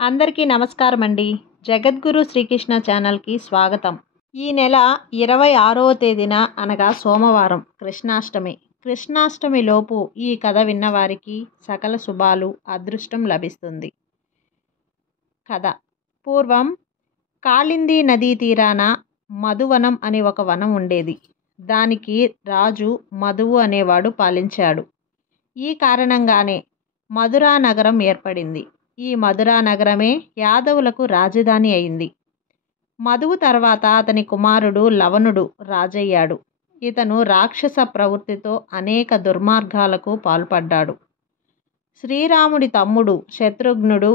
అందరికీ నమస్కారం అండి. జగద్గురు శ్రీకృష్ణ ఛానల్కి స్వాగతం. ఈ నెల 26వ తేదీన అనగా సోమవారం కృష్ణాష్టమి. కృష్ణాష్టమి లోపు ఈ కథ విన్నవారికి సకల శుభాలు అదృష్టం లభిస్తుంది. కథ పూర్వం కాళింది నదీ తీరాన మధువనం అనే ఒక వనం ఉండేది. దానికి రాజు మధువు అనేవాడు పాలించాడు. ఈ కారణంగానే మధురా నగరం ఏర్పడింది. ఈ మధురా నగరమే యాదవులకు రాజధాని అయింది. మధువు తర్వాత అతని కుమారుడు లవణుడు రాజయ్యాడు. ఇతను రాక్షస ప్రవృత్తితో అనేక దుర్మార్గాలకు పాల్పడ్డాడు. శ్రీరాముడి తమ్ముడు శత్రుఘ్నుడు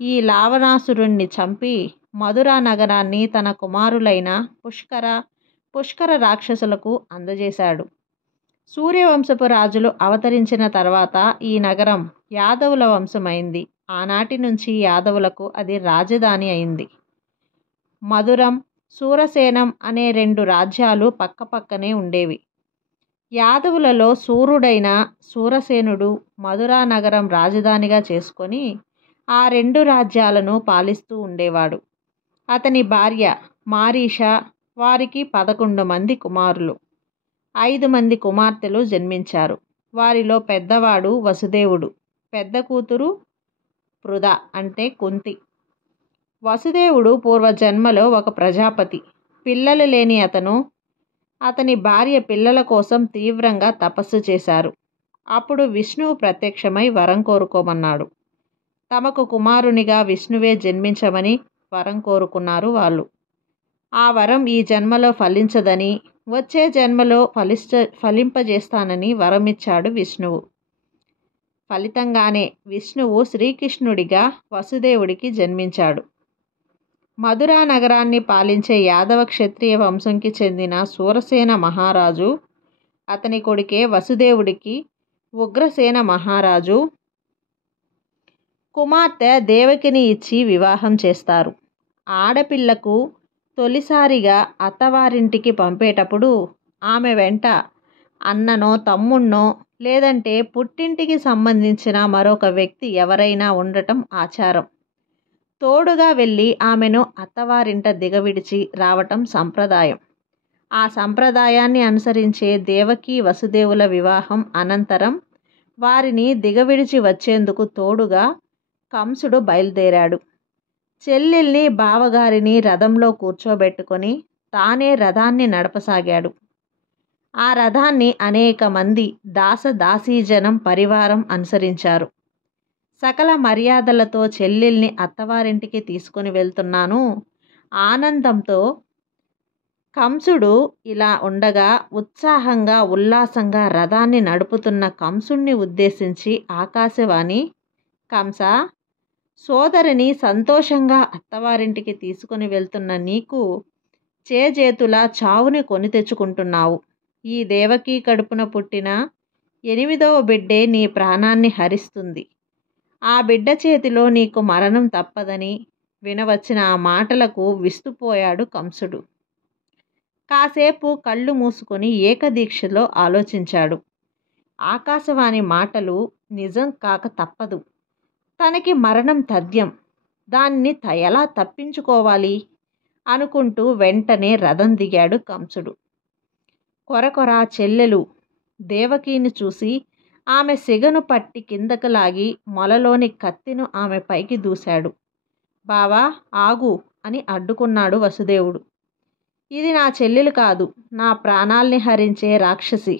ఈ లావణాసురుణ్ణి చంపి మధురా నగరాన్ని తన కుమారులైన పుష్కర రాక్షసులకు అందజేశాడు. సూర్యవంశపు రాజులు అవతరించిన తర్వాత ఈ నగరం యాదవుల వంశమైంది. ఆనాటి నుంచి యాదవులకు అది రాజధాని అయింది. మధురం, సూరసేనం అనే 2 రాజ్యాలు పక్కపక్కనే ఉండేవి. యాదవులలో సూర్యుడైన సూరసేనుడు మధురా నగరం రాజధానిగా చేసుకొని ఆ 2 రాజ్యాలను పాలిస్తూ ఉండేవాడు. అతని భార్య మారీష, వారికి 11 మంది కుమారులు, 5 మంది కుమార్తెలు జన్మించారు. వారిలో పెద్దవాడు వసుదేవుడు, పెద్ద కూతురు పృథ అంటే కుంతి. వసుదేవుడు పూర్వజన్మలో ఒక ప్రజాపతి. పిల్లలు లేని అతని భార్య పిల్లల కోసం తీవ్రంగా తపస్సు చేశారు. అప్పుడు విష్ణువు ప్రత్యక్షమై వరం కోరుకోమన్నాడు. తమకు కుమారునిగా విష్ణువే జన్మించమని వరం కోరుకున్నారు వాళ్ళు. ఆ వరం ఈ జన్మలో ఫలించదని, వచ్చే జన్మలో ఫలింపజేస్తానని వరమిచ్చాడు విష్ణువు. ఫలితంగానే విష్ణువు శ్రీకృష్ణుడిగా వసుదేవుడికి జన్మించాడు. మధురా నగరాన్ని పాలించే యాదవ క్షత్రియ వంశంకి చెందిన సూరసేన మహారాజు, అతని కొడుకే వసుదేవుడికి ఉగ్రసేన మహారాజు కుమార్తె దేవకిని ఇచ్చి వివాహం చేస్తారు. ఆడపిల్లకు తొలిసారిగా అత్తవారింటికి పంపేటప్పుడు ఆమె వెంట అన్ననో తమ్ముణ్ణో లేదంటే పుట్టింటికి సంబంధించిన మరొక వ్యక్తి ఎవరైనా ఉండటం ఆచారం. తోడుగా వెళ్ళి ఆమెను అత్తవారింట దిగవిడిచి రావటం సంప్రదాయం. ఆ సంప్రదాయాన్ని అనుసరించే దేవకి వసుదేవుల వివాహం అనంతరం వారిని దిగవిడిచి వచ్చేందుకు తోడుగా కంసుడు బయలుదేరాడు. చెల్లెల్ని బావగారిని రథంలో కూర్చోబెట్టుకొని తానే రథాన్ని నడపసాగాడు. ఆ రథాన్ని అనేక మంది దాసదాసీజనం పరివారం అనుసరించారు. సకల మర్యాదలతో చెల్లెల్ని అత్తవారింటికి తీసుకుని వెళ్తున్నాను ఆనందంతో కంసుడు ఇలా ఉండగా ఉత్సాహంగా ఉల్లాసంగా రథాన్ని నడుపుతున్న కంసుణ్ణి ఉద్దేశించి ఆకాశవాణి, కంస, సోదరిని సంతోషంగా అత్తవారింటికి తీసుకుని వెళ్తున్న నీకు చేజేతులా చావుని కొని తెచ్చుకుంటున్నావు. ఈ దేవకీ కడుపున పుట్టిన 8వ బిడ్డే నీ ప్రాణాన్ని హరిస్తుంది. ఆ బిడ్డ చేతిలో నీకు మరణం తప్పదని వినవచ్చిన ఆ మాటలకు విస్తుపోయాడు కంసుడు. కాసేపు కళ్ళు మూసుకొని ఏకదీక్షలో ఆలోచించాడు. ఆకాశవాణి మాటలు నిజం కాక తప్పదు. తనకి మరణం తథ్యం. దాన్ని ఎలా తప్పించుకోవాలి అనుకుంటూ వెంటనే రథం దిగాడు కంసుడు. కొరకొర చెల్లెలు దేవకిని చూసి ఆమె సిగను పట్టి కిందకు లాగి మొలలోని కత్తిను ఆమె పైకి దూశాడు. బావా ఆగు అని అడ్డుకున్నాడు వసుదేవుడు. ఇది నా చెల్లెలు కాదు, నా ప్రాణాల్ని హరించే రాక్షసి.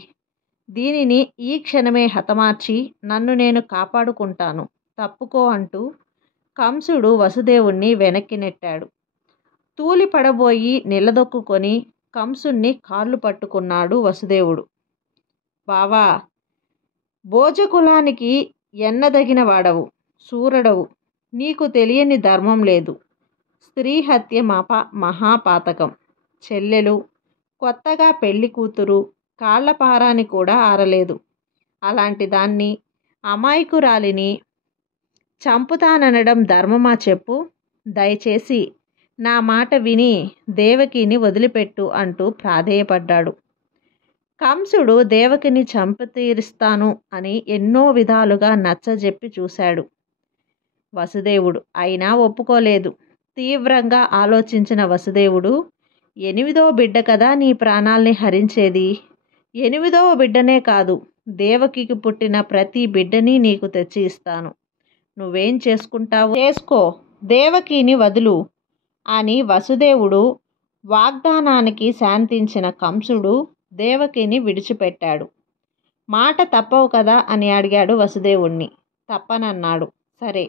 దీనిని ఈ క్షణమే హతమార్చి నన్ను నేను కాపాడుకుంటాను, తప్పుకో అంటూ కంసుడు వసుదేవుణ్ణి వెనక్కి నెట్టాడు. తూలి పడబోయి నిలదొక్కుకొని కంసుణ్ణి కాళ్ళు పట్టుకున్నాడు వసుదేవుడు. బావా, భోజకులానికి ఎన్నదగిన వాడవు, సూరడవు. నీకు తెలియని ధర్మం లేదు. స్త్రీ హత్య మహాపాతకం. చెల్లెలు, కొత్తగా పెళ్లి కూతురు, కాళ్లపారాని కూడా ఆరలేదు. అలాంటి దాన్ని, అమాయకురాలిని చంపుతాననడం ధర్మమా చెప్పు. దయచేసి నా మాట విని దేవకిని వదిలిపెట్టు అంటూ ప్రాధేయపడ్డాడు. కంసుడు దేవకిని చంపి తీరుస్తాను అని ఎన్నో విధాలుగా నచ్చజెప్పి చూశాడు. వసుదేవుడు. అయినా ఒప్పుకోలేదు. తీవ్రంగా ఆలోచించిన వసుదేవుడు, 8వ బిడ్డ కదా నీ ప్రాణాల్ని హరించేది. 8వ బిడ్డనే కాదు, దేవకికి పుట్టిన ప్రతి బిడ్డని నీకు తెచ్చి ఇస్తాను. నువ్వేం చేసుకుంటావో చేసుకో, దేవకిని వదులు అని వసుదేవుడు వాగ్దానానికి శాంతించిన కంసుడు దేవకిని విడిచిపెట్టాడు. మాట తప్పవు కదా అని అడిగాడు వసుదేవుణ్ణి. తప్పనన్నాడు. సరే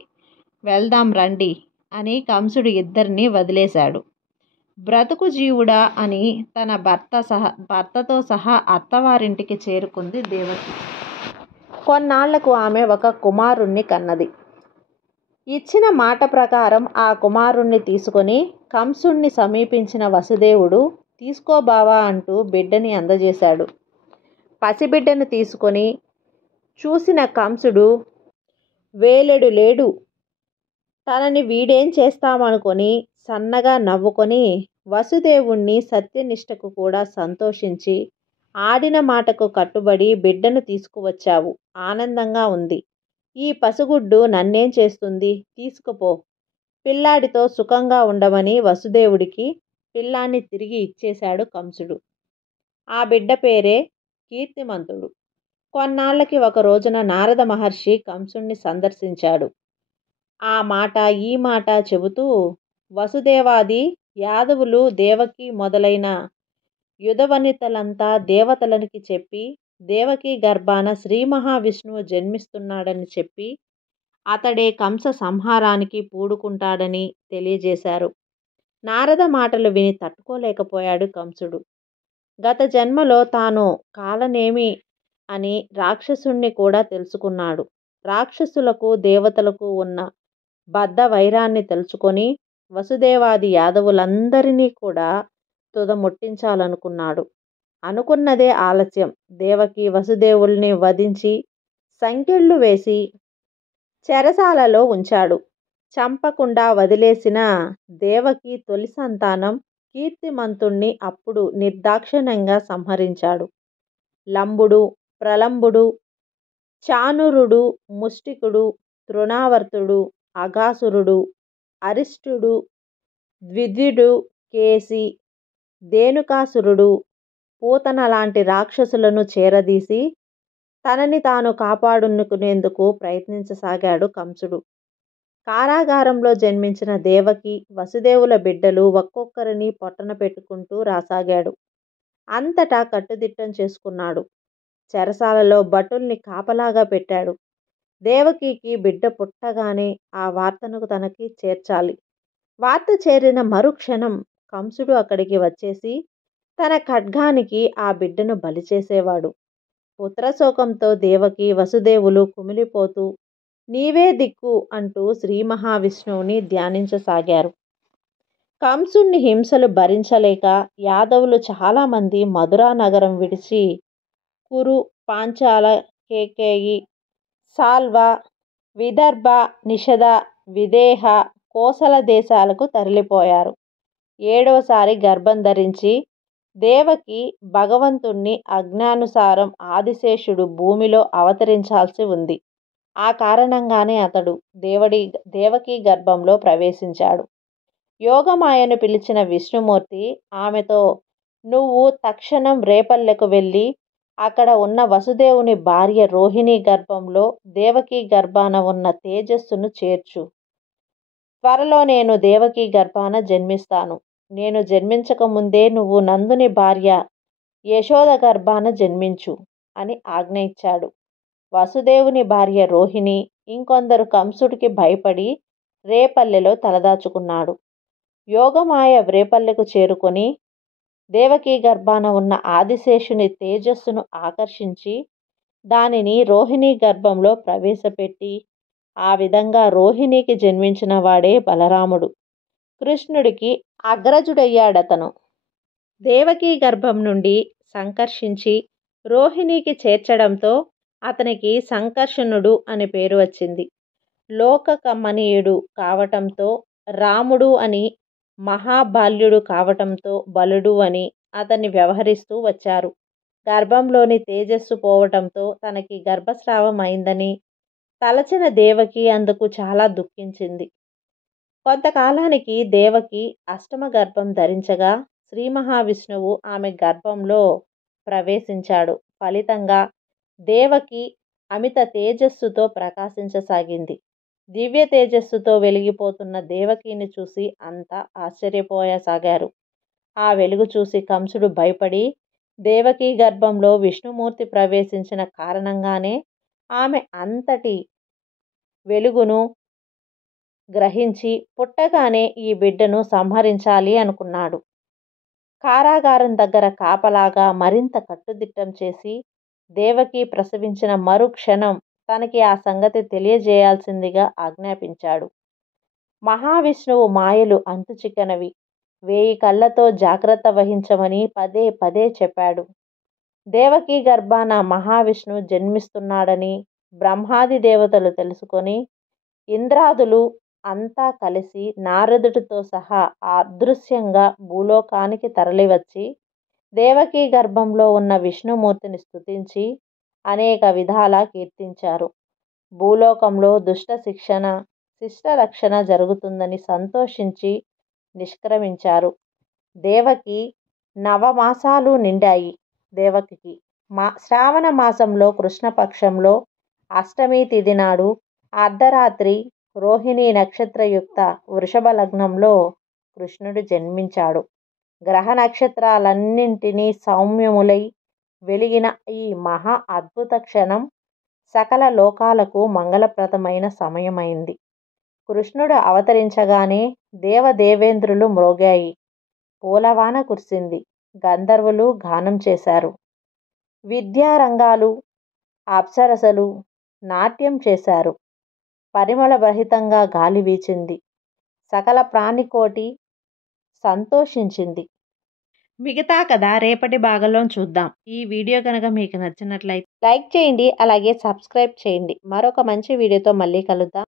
వెళ్దాం రండి అని కంసుడు ఇద్దరిని వదిలేశాడు. బ్రతుకు జీవుడా అని తన భర్తతో సహా అత్తవారింటికి చేరుకుంది దేవకి. కొన్నాళ్లకు ఆమె ఒక కుమారుణ్ణి కన్నది. ఇచ్చిన మాట ప్రకారం ఆ కుమారుణ్ణి తీసుకొని కంసుణ్ణి సమీపించిన వసుదేవుడు, తీసుకో బావా అంటూ బిడ్డని అందజేశాడు. పసిబిడ్డను తీసుకొని చూసిన కంసుడు, వేలెడు లేడు, తనని వీడేం చేస్తామనుకొని సన్నగా నవ్వుకొని వసుదేవుణ్ణి సత్యనిష్టకు కూడా సంతోషించి, ఆడిన మాటకు కట్టుబడి బిడ్డను తీసుకువచ్చావు, ఆనందంగా ఉంది. ఈ పసిగుడ్డు నన్నేం చేస్తుంది, తీసుకుపో. పిల్లాడితో సుఖంగా ఉండమని వసుదేవుడికి పిల్లాన్ని తిరిగి ఇచ్చేశాడు కంసుడు. ఆ బిడ్డ పేరే కీర్తిమంతుడు. కొన్నాళ్లకి ఒక రోజున నారద మహర్షి కంసుణ్ణి సందర్శించాడు. ఆ మాట ఈ మాట చెబుతూ వసుదేవాది యాదవులు దేవకి మొదలైన యుధవనితలంతా దేవతలనికి చెప్పి, దేవకి గర్భాన శ్రీ మహావిష్ణువు జన్మిస్తున్నాడని చెప్పి, అతడే కంస సంహారానికి పూడుకుంటాడని తెలియజేశారు. నారద మాటలు విని తట్టుకోలేకపోయాడు కంసుడు. గత జన్మలో తాను కాలనేమి అని రాక్షసుణ్ణి కూడా తెలుసుకున్నాడు. రాక్షసులకు దేవతలకు ఉన్న బద్ధ వైరాన్ని తెలుసుకొని వసుదేవాది యాదవులందరినీ కూడా తుదముట్టించాలనుకున్నాడు. అనుకున్నదే ఆలస్యం. దేవకి వసుదేవుల్ని వధించి సంకెళ్ళు వేసి చెరసాలలో ఉంచాడు. చంపకుండా వదిలేసిన దేవకి తొలి సంతానం కీర్తిమంతుణ్ణి అప్పుడు నిర్దాక్షిణ్యంగా సంహరించాడు. లంబుడు, ప్రలంబుడు, చానురుడు, ముష్టికుడు, తృణావర్తుడు, అఘాసురుడు, అరిష్టుడు, ద్విద్యుడు, కేసి, ధేనుకాసురుడు, పూతన లాంటి రాక్షసులను చేరదీసి తనని తాను కాపాడుకునేందుకు ప్రయత్నించసాగాడు కంసుడు. కారాగారంలో జన్మించిన దేవకి వసుదేవుల బిడ్డలు ఒక్కొక్కరిని పొట్టన పెట్టుకుంటూ రాసాగాడు. అంతటా కట్టుదిట్టం చేసుకున్నాడు. చెరసాలలో భటుల్ని కాపలాగా పెట్టాడు. దేవకికి బిడ్డ పుట్టగానే ఆ వార్తను తనకి చేర్చాలి. వార్త చేరిన మరుక్షణం కంసుడు అక్కడికి వచ్చేసి తన ఖడ్గానికి ఆ బిడ్డను బలి చేసేవాడు. పుత్రశోకంతో దేవకి వసుదేవులు కుమిలిపోతూ నీవే దిక్కు అంటూ శ్రీ మహావిష్ణువుని ధ్యానించసాగారు. కంసుని హింసలు భరించలేక యాదవులు చాలామంది మధురా నగరం విడిచి కురు, పాంచాల, కేకేయి, సాల్వ, విదర్భ, నిషధ, విదేహ, కోసల దేశాలకు తరలిపోయారు. 7వసారి గర్భం ధరించి దేవకి భగవంతుణ్ణి ఆజ్ఞానుసారం ఆదిశేషుడు భూమిలో అవతరించాల్సి ఉంది. ఆ కారణంగానే అతడు దేవకి గర్భంలో ప్రవేశించాడు. యోగమాయను పిలిచిన విష్ణుమూర్తి ఆమెతో, నువ్వు తక్షణం రేపల్లెకు వెళ్ళి అక్కడ ఉన్న వసుదేవుని భార్య రోహిణి గర్భంలో దేవకి గర్భాన ఉన్న తేజస్సును చేర్చు. త్వరలో నేను దేవకి గర్భాన జన్మిస్తాను. నేను జన్మించక ముందే నువ్వు నందుని భార్య యశోద గర్భాన జన్మించు అని ఆజ్ఞ ఇచ్చాడు. వసుదేవుని భార్య రోహిణి ఇంకొందరు కంసుడికి భయపడి రేపల్లెలో తలదాచుకున్నాడు. యోగమాయ రేపల్లెకు చేరుకొని దేవకి గర్భాన ఉన్న ఆదిశేషుని తేజస్సును ఆకర్షించి దానిని రోహిణి గర్భంలో ప్రవేశపెట్టి ఆ విధంగా రోహిణికి జన్మించిన వాడే బలరాముడు. కృష్ణుడికి అగ్రజుడయ్యాడతను. దేవకి గర్భం నుండి సంకర్షించి రోహిణికి చేర్చడంతో అతనికి సంకర్షణుడు అని పేరు వచ్చింది. లోక కమనీయుడు కావటంతో రాముడు అని, మహాబాల్యుడు కావటంతో బలుడు అని అతన్ని వ్యవహరిస్తూ వచ్చారు. గర్భంలోని తేజస్సు పోవటంతో తనకి గర్భస్రావం అయిందని తలచిన దేవకి అందుకు చాలా దుఃఖించింది. కొంతకాలానికి దేవకి అష్టమ గర్భం ధరించగా శ్రీ మహావిష్ణువు ఆమె గర్భంలో ప్రవేశించాడు. ఫలితంగా దేవకి అమిత తేజస్సుతో ప్రకాశించసాగింది. దివ్య తేజస్సుతో వెలిగిపోతున్న దేవకిని చూసి అంతా ఆశ్చర్యపోయసాగారు. ఆ వెలుగు చూసి కంసుడు భయపడి దేవకీ గర్భంలో విష్ణుమూర్తి ప్రవేశించిన కారణంగానే ఆమె అంతటి వెలుగును గ్రహించి పుట్టగానే ఈ బిడ్డను సంహరించాలి అనుకున్నాడు. కారాగారం దగ్గర కాపలాగా మరింత కట్టుదిట్టం చేసి దేవకి ప్రసవించిన మరుక్షణం తనకి ఆ సంగతి తెలియజేయాల్సిందిగా ఆజ్ఞాపించాడు. మహావిష్ణువు మాయలు అంతుచిక్కనవి. 1000 కళ్ళతో జాగ్రత్త వహించమని పదే పదే చెప్పాడు. దేవకీ గర్భాన మహావిష్ణువు జన్మిస్తున్నాడని బ్రహ్మాది దేవతలు తెలుసుకొని ఇంద్రాదులు అంతా కలిసి నారదుడితో సహా అదృశ్యంగా భూలోకానికి తరలివచ్చి దేవకీ గర్భంలో ఉన్న విష్ణుమూర్తిని స్తుతించి అనేక విధాలా కీర్తించారు. భూలోకంలో దుష్ట శిక్షణ, శిష్ట రక్షణ జరుగుతుందని సంతోషించి నిష్క్రమించారు. దేవకి నవమాసాలు నిండాయి. దేవకికి శ్రావణ మాసంలో కృష్ణపక్షంలో అష్టమి తిథి నాడు అర్ధరాత్రి రోహిణీ నక్షత్రయుక్త వృషభ లగ్నంలో కృష్ణుడు జన్మించాడు. గ్రహ నక్షత్రాలన్నింటినీ సౌమ్యములై వెలిగిన ఈ మహా అద్భుత క్షణం సకల లోకాలకు మంగళప్రదమైన సమయమైంది. కృష్ణుడు అవతరించగానే దేవదేవేంద్రులు మ్రోగాయి. పూలవాన కురిసింది. గంధర్వులు గానం చేశారు. విద్యారంగాలు అప్సరసలు నాట్యం చేశారు. పరిమళభరితంగా గాలి వీచింది. సకల ప్రాణికోటి సంతోషించింది. మిగతా కథ రేపటి భాగంలో చూద్దాం. ఈ వీడియో కనుక మీకు నచ్చినట్లయితే లైక్ చేయండి, అలాగే సబ్స్క్రైబ్ చేయండి. మరొక మంచి వీడియోతో మళ్ళీ కలుద్దాం.